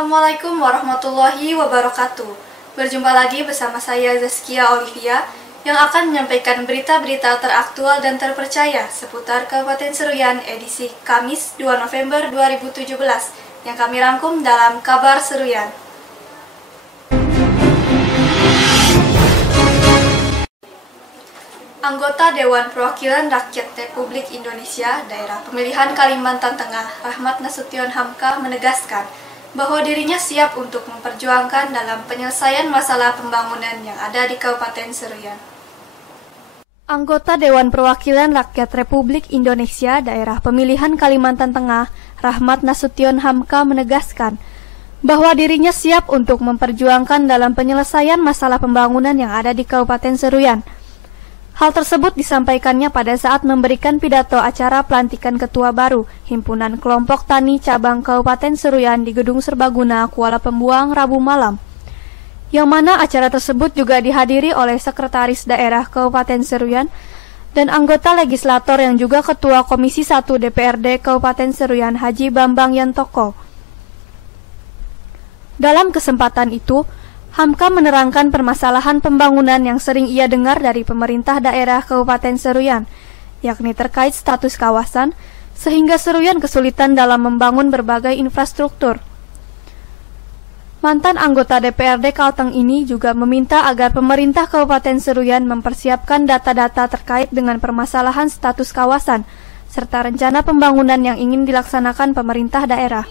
Assalamualaikum warahmatullahi wabarakatuh. Berjumpa lagi bersama saya Zaskia Olivia yang akan menyampaikan berita-berita teraktual dan terpercaya seputar Kabupaten Seruyan edisi Kamis 2 November 2017 yang kami rangkum dalam Kabar Seruyan. Anggota Dewan Perwakilan Rakyat Republik Indonesia Daerah Pemilihan Kalimantan Tengah Rahmat Nasution Hamka menegaskan bahwa dirinya siap untuk memperjuangkan dalam penyelesaian masalah pembangunan yang ada di Kabupaten Seruyan. Anggota Dewan Perwakilan Rakyat Republik Indonesia Daerah Pemilihan Kalimantan Tengah Rahmat Nasution Hamka menegaskan bahwa dirinya siap untuk memperjuangkan dalam penyelesaian masalah pembangunan yang ada di Kabupaten Seruyan. Hal tersebut disampaikannya pada saat memberikan pidato acara pelantikan Ketua baru Himpunan Kelompok Tani Cabang Kabupaten Seruyan di Gedung Serbaguna, Kuala Pembuang, Rabu malam. Yang mana acara tersebut juga dihadiri oleh Sekretaris Daerah Kabupaten Seruyan dan anggota legislator yang juga Ketua Komisi 1 DPRD Kabupaten Seruyan Haji Bambang Yantoko. Dalam kesempatan itu, Hamka menerangkan permasalahan pembangunan yang sering ia dengar dari pemerintah daerah Kabupaten Seruyan, yakni terkait status kawasan, sehingga Seruyan kesulitan dalam membangun berbagai infrastruktur. Mantan anggota DPRD Kalteng ini juga meminta agar pemerintah Kabupaten Seruyan mempersiapkan data-data terkait dengan permasalahan status kawasan, serta rencana pembangunan yang ingin dilaksanakan pemerintah daerah.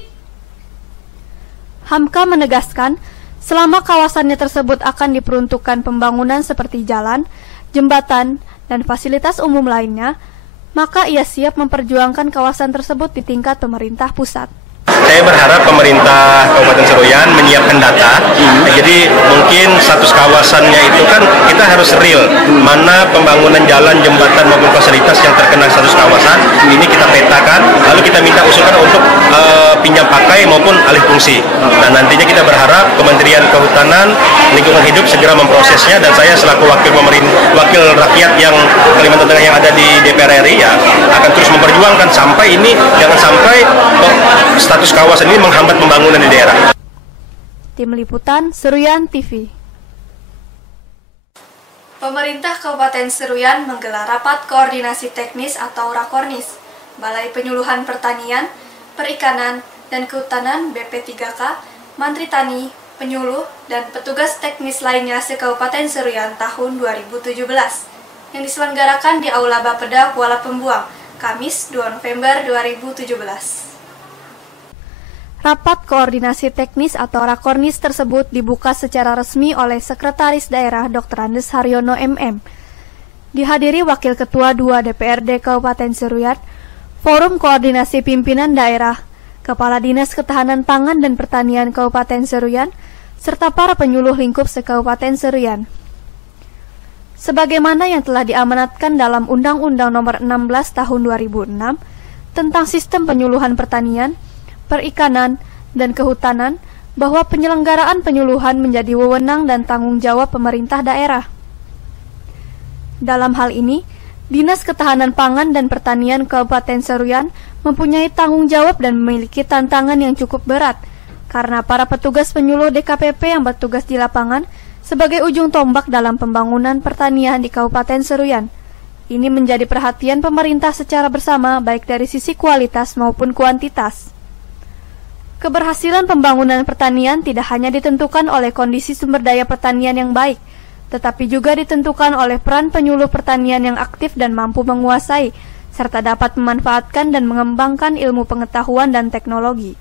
Hamka menegaskan, selama kawasannya tersebut akan diperuntukkan pembangunan seperti jalan, jembatan, dan fasilitas umum lainnya, maka ia siap memperjuangkan kawasan tersebut di tingkat pemerintah pusat. Saya berharap pemerintah Kabupaten Seruyan menyiapkan data. Jadi mungkin status kawasannya itu kan kita harus real. Mana pembangunan jalan, jembatan maupun fasilitas yang terkena status kawasan, ini kita petakan. Lalu kita minta usulkan untuk pinjam pakai maupun alih fungsi. Dan nantinya kita berharap Kementerian Kehutanan, Lingkungan Hidup segera memprosesnya. Dan saya selaku wakil rakyat yang Kalimantan Tengah yang ada di DPR RI ya akan terus memperjuangkan sampai ini jangan sampai status kawasan ini menghambat pembangunan di daerah. Tim Liputan Seruyan TV. Pemerintah Kabupaten Seruyan menggelar rapat koordinasi teknis atau Rakornis, Balai Penyuluhan Pertanian, Perikanan, dan Kehutanan BP3K, Mantri Tani, Penyuluh, dan petugas teknis lainnya se-Kabupaten Seruyan tahun 2017 yang diselenggarakan di Aula Bapeda Kuala Pembuang, Kamis 2 November 2017. Rapat koordinasi teknis atau Rakornis tersebut dibuka secara resmi oleh Sekretaris Daerah Dr. Andes Haryono MM. Dihadiri Wakil Ketua 2 DPRD Kabupaten Seruyan, Forum Koordinasi Pimpinan Daerah, Kepala Dinas Ketahanan Pangan dan Pertanian Kabupaten Seruyan, serta para penyuluh lingkup se-Kabupaten Seruyan. Sebagaimana yang telah diamanatkan dalam Undang-Undang Nomor 16 Tahun 2006 tentang Sistem Penyuluhan Pertanian, Perikanan, dan Kehutanan, bahwa penyelenggaraan penyuluhan menjadi wewenang dan tanggung jawab pemerintah daerah. Dalam hal ini, Dinas Ketahanan Pangan dan Pertanian Kabupaten Seruyan mempunyai tanggung jawab dan memiliki tantangan yang cukup berat, karena para petugas penyuluh DKPP yang bertugas di lapangan sebagai ujung tombak dalam pembangunan pertanian di Kabupaten Seruyan. Ini menjadi perhatian pemerintah secara bersama baik dari sisi kualitas maupun kuantitas. Keberhasilan pembangunan pertanian tidak hanya ditentukan oleh kondisi sumber daya pertanian yang baik, tetapi juga ditentukan oleh peran penyuluh pertanian yang aktif dan mampu menguasai, serta dapat memanfaatkan dan mengembangkan ilmu pengetahuan dan teknologi.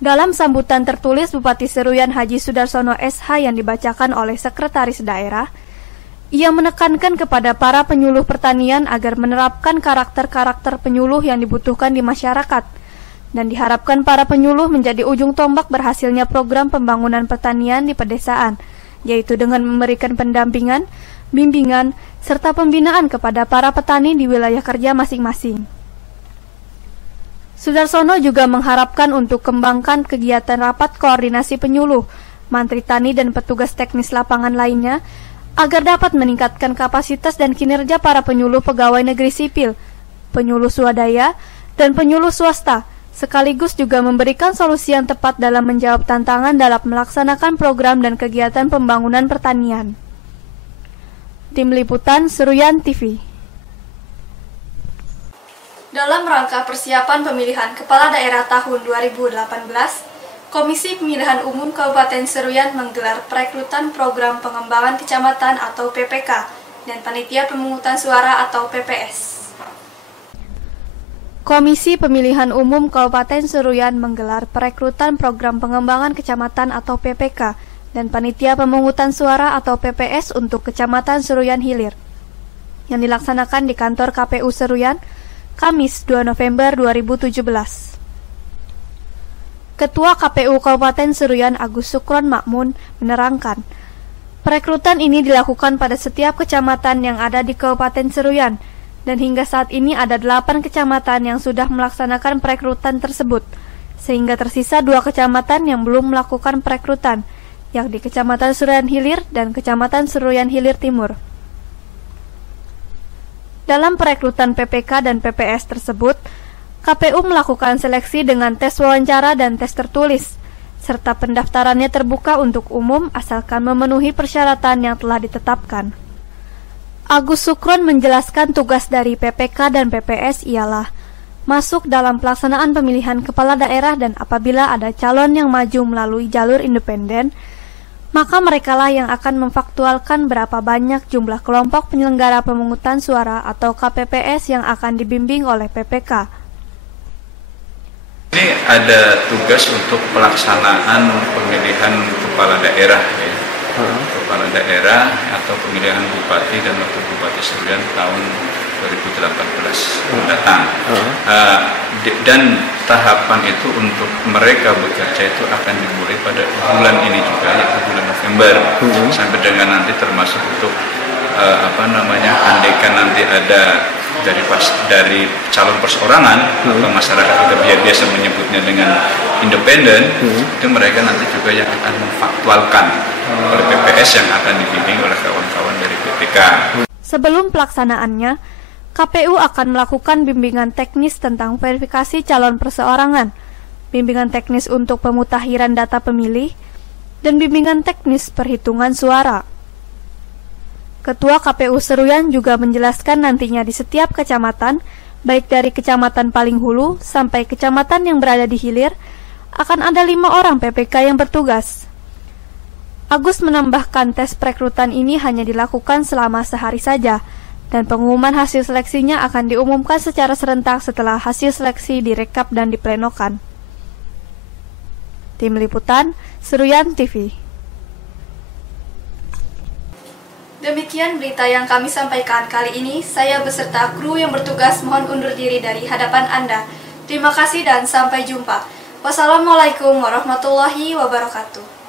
Dalam sambutan tertulis Bupati Seruyan Haji Sudarsono SH yang dibacakan oleh Sekretaris Daerah, ia menekankan kepada para penyuluh pertanian agar menerapkan karakter-karakter penyuluh yang dibutuhkan di masyarakat, dan diharapkan para penyuluh menjadi ujung tombak berhasilnya program pembangunan pertanian di pedesaan, yaitu dengan memberikan pendampingan, bimbingan, serta pembinaan kepada para petani di wilayah kerja masing-masing. Sudarsono juga mengharapkan untuk kembangkan kegiatan rapat koordinasi penyuluh, Mantri Tani dan petugas teknis lapangan lainnya, agar dapat meningkatkan kapasitas dan kinerja para penyuluh pegawai negeri sipil, penyuluh swadaya, dan penyuluh swasta, sekaligus juga memberikan solusi yang tepat dalam menjawab tantangan dalam melaksanakan program dan kegiatan pembangunan pertanian. Tim Liputan Seruyan TV. Dalam rangka persiapan pemilihan Kepala Daerah tahun 2018, Komisi Pemilihan Umum Kabupaten Seruyan menggelar perekrutan Program Pengembangan Kecamatan atau PPK dan Panitia Pemungutan Suara atau PPS. Komisi Pemilihan Umum Kabupaten Seruyan menggelar perekrutan Program Pengembangan Kecamatan atau PPK dan Panitia Pemungutan Suara atau PPS untuk Kecamatan Seruyan Hilir, yang dilaksanakan di kantor KPU Seruyan, Kamis 2 November 2017. Ketua KPU Kabupaten Seruyan Agus Sukron Makmun menerangkan, perekrutan ini dilakukan pada setiap kecamatan yang ada di Kabupaten Seruyan, dan hingga saat ini ada 8 kecamatan yang sudah melaksanakan perekrutan tersebut, sehingga tersisa 2 kecamatan yang belum melakukan perekrutan, yakni Kecamatan Seruyan Hilir dan Kecamatan Seruyan Hilir Timur. Dalam perekrutan PPK dan PPS tersebut, KPU melakukan seleksi dengan tes wawancara dan tes tertulis, serta pendaftarannya terbuka untuk umum asalkan memenuhi persyaratan yang telah ditetapkan. Agus Sukron menjelaskan tugas dari PPK dan PPS ialah masuk dalam pelaksanaan pemilihan kepala daerah, dan apabila ada calon yang maju melalui jalur independen, maka merekalah yang akan memfaktualkan berapa banyak jumlah kelompok penyelenggara pemungutan suara atau KPPS yang akan dibimbing oleh PPK. Ini ada tugas untuk pelaksanaan pemilihan kepala daerah, ya. Kepala daerah atau pemilihan bupati dan wakil bupati Seruyan tahun 2018 mendatang. Dan tahapan itu untuk mereka bekerja itu akan dimulai pada bulan ini juga, yaitu bulan November, sampai dengan nanti termasuk untuk andaikan nanti ada dari calon perseorangan atau masyarakat kita biasa menyebutnya dengan independen, itu mereka nanti juga yang akan memfaktualkan oleh PPS yang akan dibimbing oleh kawan-kawan dari PPK. Sebelum pelaksanaannya, KPU akan melakukan bimbingan teknis tentang verifikasi calon perseorangan, bimbingan teknis untuk pemutahiran data pemilih, dan bimbingan teknis perhitungan suara. Ketua KPU Seruyan juga menjelaskan nantinya di setiap kecamatan, baik dari kecamatan paling hulu sampai kecamatan yang berada di hilir, akan ada 5 orang PPK yang bertugas. Agus menambahkan tes perekrutan ini hanya dilakukan selama sehari saja, dan pengumuman hasil seleksinya akan diumumkan secara serentak setelah hasil seleksi direkap dan diplenokan. Tim Liputan Seruyan TV. Demikian berita yang kami sampaikan kali ini. Saya beserta kru yang bertugas mohon undur diri dari hadapan Anda. Terima kasih dan sampai jumpa. Wassalamualaikum warahmatullahi wabarakatuh.